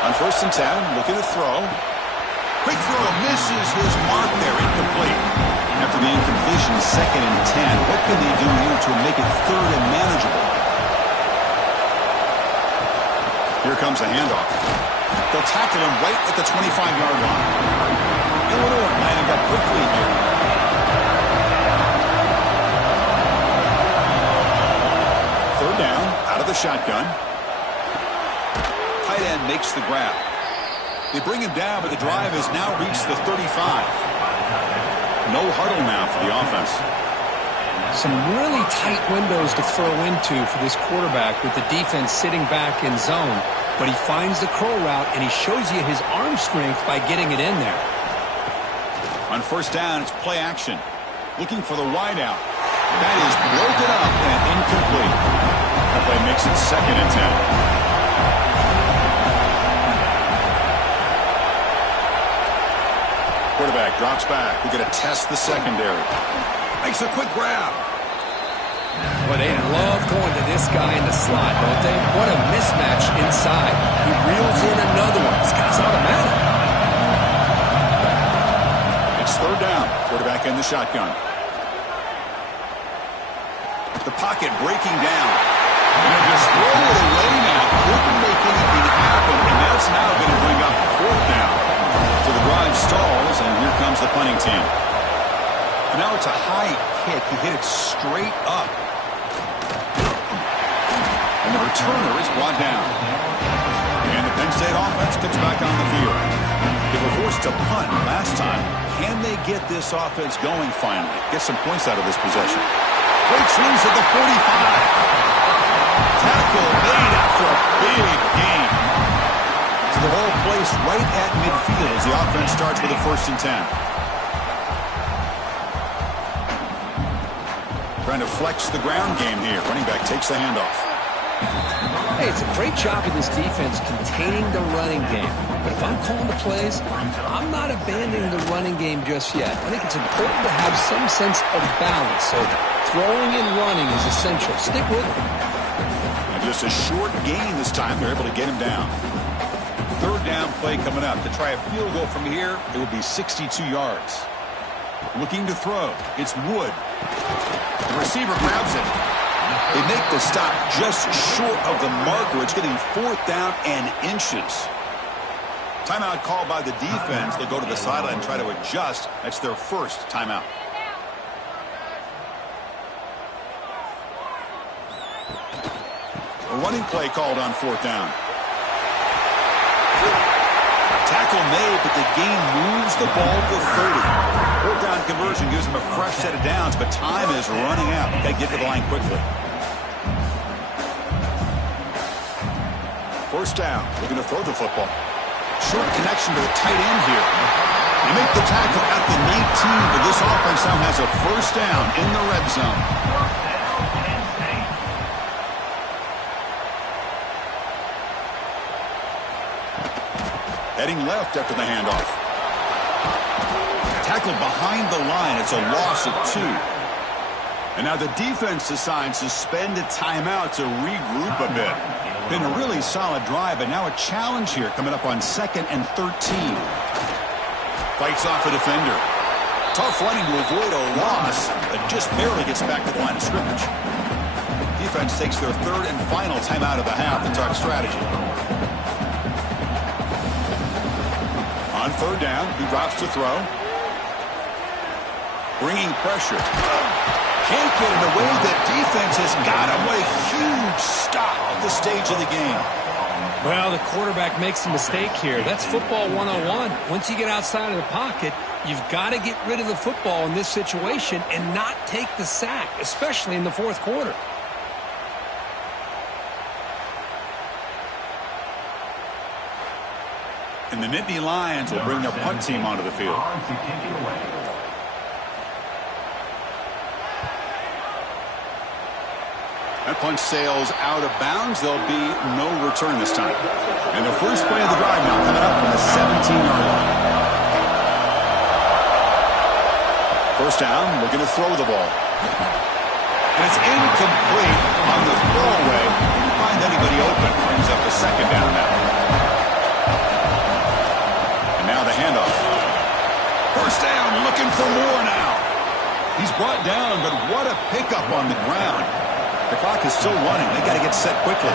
On 1st and 10, looking to throw. Quick throw, misses his mark there, incomplete. After the incompletion, 2nd and 10. What can they do here to make it 3rd and manageable? Here comes a handoff. They'll tackle him right at the 25-yard line. Illinois lining up quickly here. 3rd shotgun. Tight end makes the grab. They bring him down, but the drive has now reached the 35. No huddle now for the offense. Some really tight windows to throw into for this quarterback with the defense sitting back in zone. But he finds the curl route, and he shows you his arm strength by getting it in there. On first down, it's play action. Looking for the wideout. That is broken up and incomplete. That play makes it 2nd and 10. Quarterback drops back. We're going to test the secondary. Makes a quick grab. Well, they love going to this guy in the slot, don't they? What a mismatch inside. He reels in another one. This guy's automatic. It's 3rd down. Quarterback in the shotgun. The pocket breaking down. And just throw it away now. Couldn't make anything happen, and that's now going to bring up 4th down. So the drive stalls, and here comes the punting team. And now it's a high kick. He hit it straight up. And the returner is brought down. And the Penn State offense comes back on the field. They were forced to punt last time. Can they get this offense going finally? Get some points out of this possession. Breaks loose at the 45. Tackle made after a big gain. So the ball placed right at midfield as the offense starts with a 1st and 10. Trying to flex the ground game here. Running back takes the handoff. Hey, it's a great job of this defense containing the running game. But if I'm calling the plays, I'm not abandoning the running game just yet. I think it's important to have some sense of balance. So throwing and running is essential. Stick with it. And just a short gain this time. They're able to get him down. 3rd down play coming up. To try a field goal from here, it will be 62 yards. Looking to throw. It's Wood. The receiver grabs it. They make the stop just short of the marker. It's getting 4th down and inches. Timeout called by the defense. They'll go to the sideline and try to adjust. That's their 1st timeout. A running play called on 4th down. Tackle made, but the gain moves the ball to 30. 4th down conversion gives them a fresh set of downs, but time is running out. Got to get to the line quickly. 1st down. Looking to throw the football. Short connection to the tight end here. They make the tackle at the 19, but this offense now has a 1st down in the red zone. Heading left after the handoff. Tackle behind the line. It's a loss of 2. And now the defense decides to spend a timeout to regroup a bit. Been a really solid drive, but now a challenge here coming up on 2nd and 13. Fights off a defender. Tough running to avoid a loss, but just barely gets back to the line of scrimmage. Defense takes their 3rd and final timeout of the half to talk strategy. On 3rd down, he drops to throw. Bringing pressure. Can't get it away. The defense has got him. What a huge stop at the stage of the game. Well, the quarterback makes a mistake here. That's football 101. Once you get outside of the pocket, you've got to get rid of the football in this situation and not take the sack, especially in the 4th quarter. And the Nittany Lions will bring their punt team onto the field. That punt sails out of bounds. There'll be no return this time. And the first play of the drive now coming up from the 17-yard line. 1st down, looking to throw the ball. And it's incomplete on the throwaway. Didn't find anybody open. Brings up the 2nd down now. And now the handoff. 1st down, looking for more now. He's brought down, but what a pickup on the ground. The clock is still running. They got to get set quickly.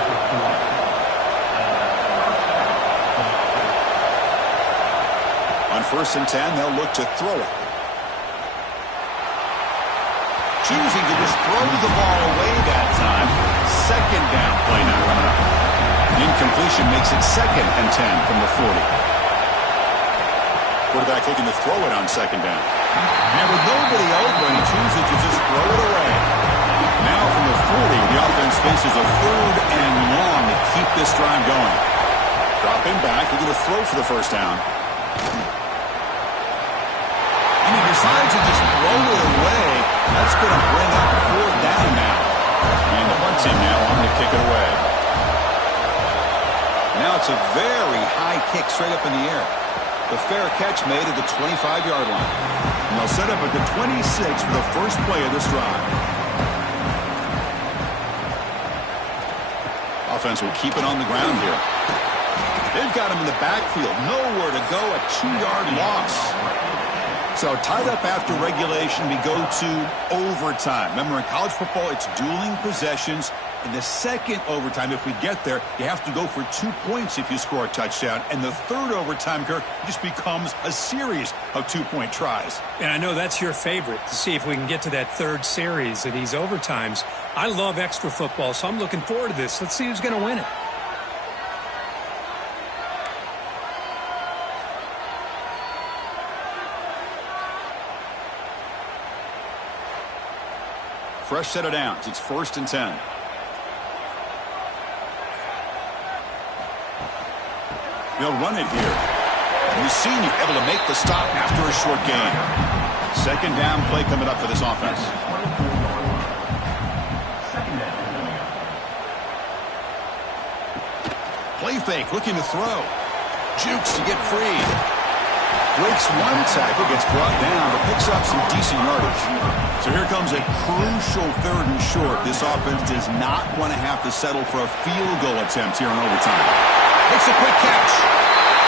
On 1st and 10, they'll look to throw it. Choosing to just throw the ball away that time. second down play now coming up. The incompletion makes it 2nd and 10 from the 40. Quarterback looking to throw it on 2nd down. And with nobody open, he chooses to just throw it away. Now from the 40, the offense faces a 3rd and long to keep this drive going. Dropping back, looking to throw for the first down. And he decides to just throw it away. That's going to bring up 4th down now. And the punt team now on to kick it away. Now it's a very high kick straight up in the air. The fair catch made at the 25-yard line. And they'll set up at the 26 for the first play of this drive. Offense will keep it on the ground here. They've got him in the backfield. Nowhere to go, a 2-yard loss. So tied up after regulation, we go to overtime. Remember, in college football, it's dueling possessions. In the second overtime, if we get there, you have to go for 2 points if you score a touchdown. And the third overtime, Kirk, just becomes a series of 2-point tries. And I know that's your favorite, to see if we can get to that third series of these overtimes. I love extra football, so I'm looking forward to this. Let's see who's going to win it. Fresh set of downs. It's 1st and 10. They'll run it here. We've seen you able to make the stop after a short gain. 2nd down play coming up for this offense. Play fake, looking to throw. Jukes to get free. Breaks one tackle, gets brought down, but picks up some decent yardage. So here comes a crucial 3rd and short. This offense does not want to have to settle for a field goal attempt here in overtime. It's a quick catch.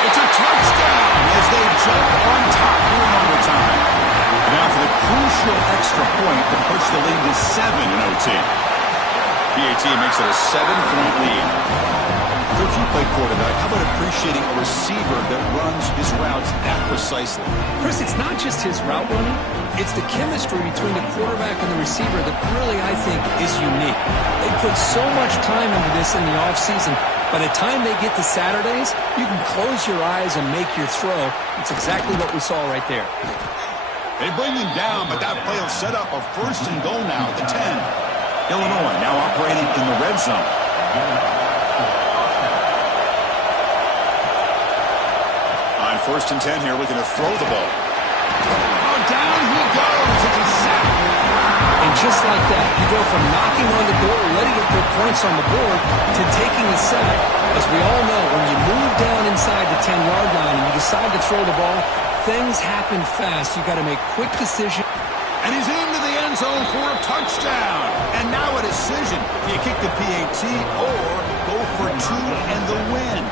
It's a touchdown as they jump on top here in overtime. Now for the crucial extra point to push the lead to 7 in OT. PAT makes it a 7-point lead. Coach, you play quarterback. How about appreciating a receiver that runs his routes that precisely? Chris, it's not just his route running. It's the chemistry between the quarterback and the receiver that really, I think, is unique. They put so much time into this in the offseason. By the time they get to Saturdays, you can close your eyes and make your throw. It's exactly what we saw right there. They bring him down, but that play will set up a 1st and goal now at the 10. Illinois now operating in the red zone. On 1st and 10 here, looking to throw the ball. Oh, down he goes. It's a sack. And just like that, you go from knocking on the door, ready to put points on the board, to taking a sack. As we all know, when you move down inside the 10-yard line and you decide to throw the ball, things happen fast. You got to make quick decisions. And he's into the end zone for a touchdown. And now a decision. Do you kick the PAT or go for 2 and the win?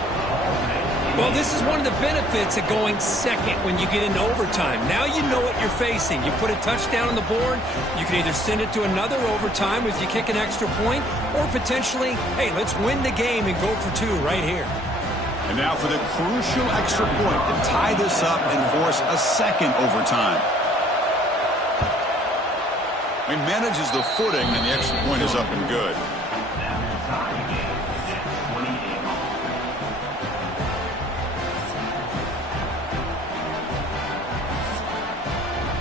Well, this is one of the benefits of going second when you get into overtime. Now you know what you're facing. You put a touchdown on the board, you can either send it to another overtime if you kick an extra point, or potentially, hey, let's win the game and go for 2 right here. And now for the crucial extra point to tie this up and force a 2nd overtime. He manages the footing, and the extra point is up and good.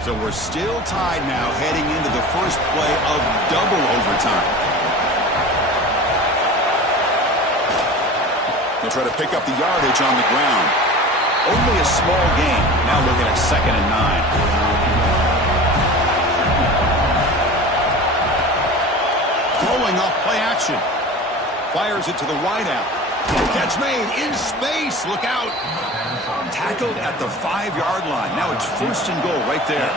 So we're still tied now heading into the first play of double overtime. They'll try to pick up the yardage on the ground. Only a small gain. Now looking at 2nd and 9. Throwing off play action. Fires it to the wideout. Catch made in space. Look out. Tackled at the 5-yard line. Now it's 1st and goal right there.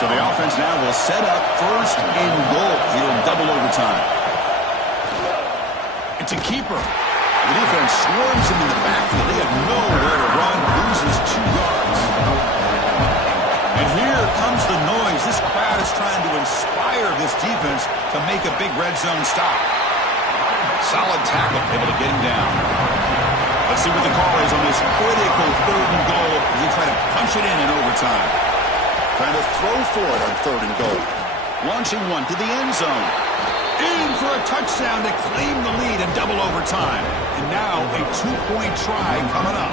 So the offense now will set up 1st and goal here in double overtime. It's a keeper. The defense swarms him in the backfield. They have nowhere to run. Loses 2 yards. And here comes the noise. This crowd is trying to inspire this defense to make a big red zone stop. Solid tackle, able to get him down. Let's see what the call is on this critical 3rd and goal as they try to punch it in overtime. Trying to throw for it on 3rd and goal. Launching one to the end zone. In for a touchdown to claim the lead in double overtime. And now a 2-point try coming up.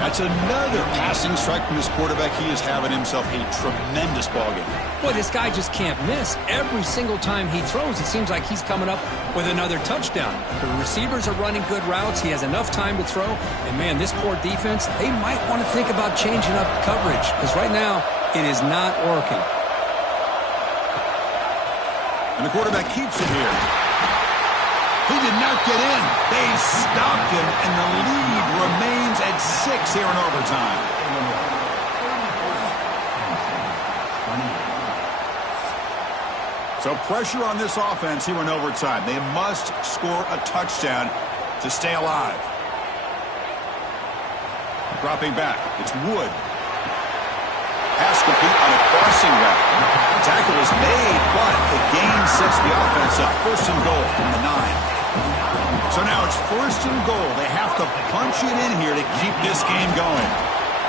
That's another passing strike from his quarterback. He is having himself a tremendous ballgame. Boy, this guy just can't miss. Every single time he throws, it seems like he's coming up with another touchdown. The receivers are running good routes. He has enough time to throw. And, man, this poor defense, they might want to think about changing up coverage because right now it is not working. And the quarterback keeps it here. He did not get in. They stopped him, and the lead remains at 6 here in overtime. So pressure on this offense here in overtime. They must score a touchdown to stay alive. Dropping back. It's Wood. Pass complete on a crossing route. Tackle is made, but the gain sets the offense up. 1st and goal from the 9. So now it's 1st and goal. They have to punch it in here to keep this game going.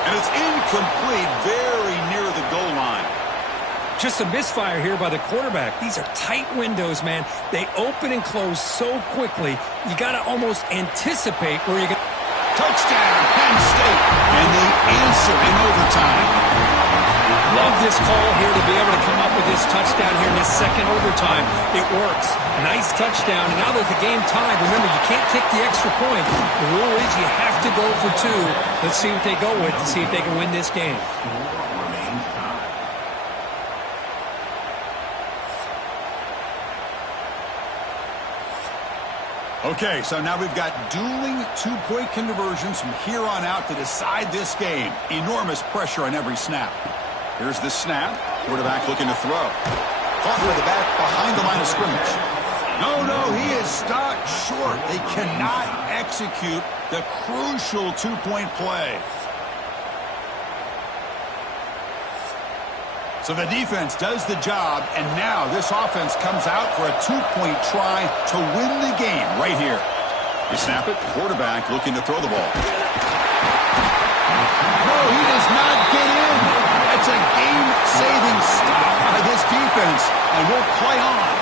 And it's incomplete, very near the goal line. Just a misfire here by the quarterback. These are tight windows, man. They open and close so quickly. You got to almost anticipate where you're going to... Touchdown, Penn State. And they answer in overtime. Love this call here to be able to come up with this touchdown here in this 2nd overtime. It works. Nice touchdown. And now that the game tied, remember, you can't kick the extra point. The rule is you have to go for 2. Let's see what they go with to see if they can win this game. Okay, so now we've got dueling 2-point conversions from here on out to decide this game. Enormous pressure on every snap. Here's the snap. Quarterback looking to throw. Caught with the back behind the line of scrimmage. No, he is stopped short. They cannot execute the crucial 2-point play. So the defense does the job, and now this offense comes out for a 2-point try to win the game right here. They snap it. Quarterback looking to throw the ball. No, he does not get in. That's a game-saving stop by this defense, and we'll play on.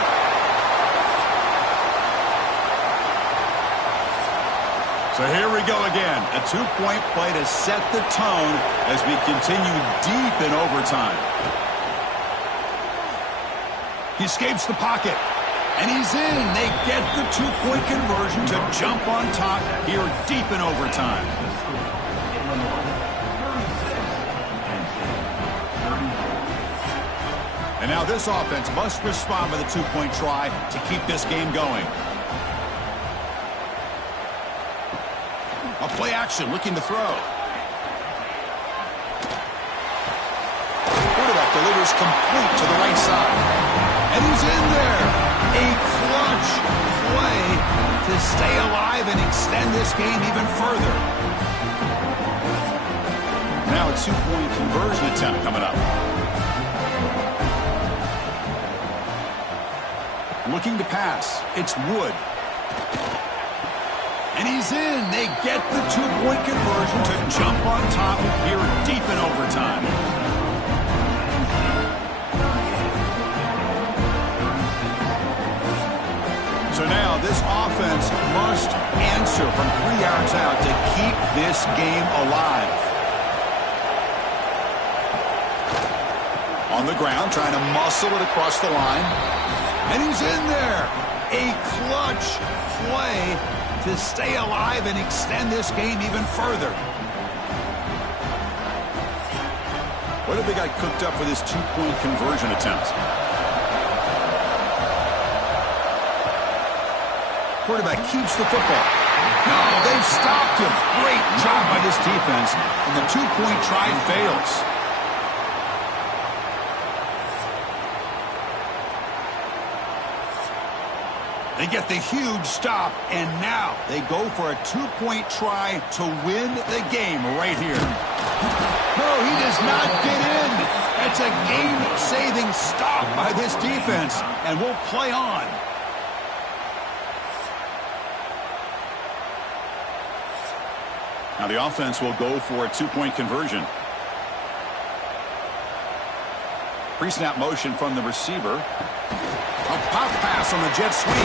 So here we go again. A 2-point play to set the tone as we continue deep in overtime. He escapes the pocket, and he's in. They get the 2-point conversion to jump on top here deep in overtime. And now this offense must respond with a 2-point try to keep this game going. A play action looking to throw. Quarterback delivers complete to the right side. And he's in there. A clutch play to stay alive and extend this game even further. Now a 2-point conversion attempt coming up. Looking to pass. It's Wood. And he's in. They get the 2-point conversion to jump on top here deep in overtime. So now this offense must answer from 3 yards out to keep this game alive. On the ground, trying to muscle it across the line. And he's in there. A clutch play to stay alive and extend this game even further. What have they got cooked up for this 2-point conversion attempt? Quarterback keeps the football. No, they've stopped him. Great job by this defense, and the 2-point try fails. They get the huge stop, and now they go for a 2-point try to win the game right here. No, he does not get in. That's a game-saving stop by this defense, and we'll play on. Now the offense will go for a 2-point conversion. Pre-snap motion from the receiver. A pop pass on the jet sweep.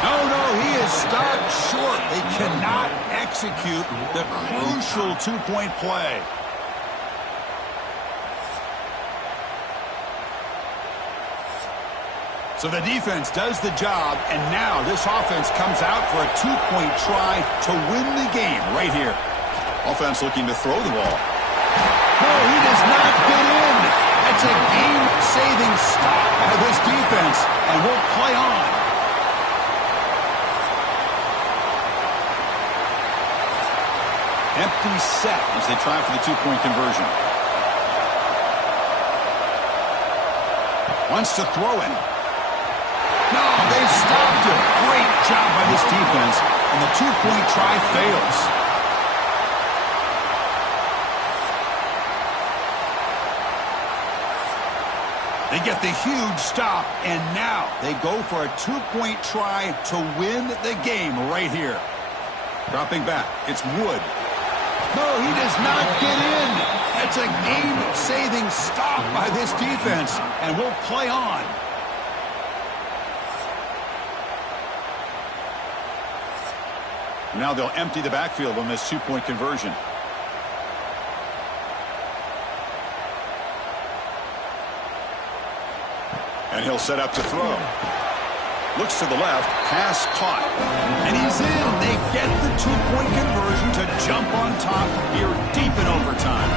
No, he is stopped short. They cannot execute the crucial two-point play. So the defense does the job, and now this offense comes out for a two-point try to win the game right here. Offense looking to throw the ball. No, he does not get in. That's a game-saving stop by this defense, and will play on. Empty set as they try for the two-point conversion. Wants to throw it. No, they've stopped him. Great job by this defense, and the two-point try fails. They get the huge stop, and now they go for a two-point try to win the game right here. Dropping back, it's Wood. No, he does not get in. That's a game-saving stop by this defense, and will play on. Now they'll empty the backfield on this two-point conversion. And he'll set up to throw. Looks to the left, pass caught. And he's in. They get the two-point conversion to jump on top here deep in overtime.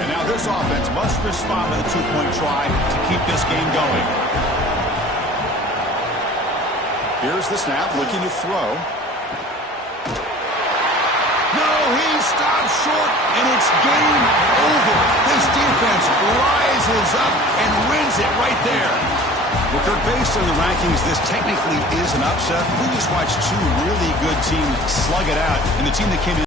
And now this offense must respond with a two-point try to keep this game going. Here's the snap, looking to throw. No, he stops short, and it's game over. This defense rises up and wins it right there. Well, Kirk, based on the rankings, this technically is an upset. We just watched two really good teams slug it out, and the team that came in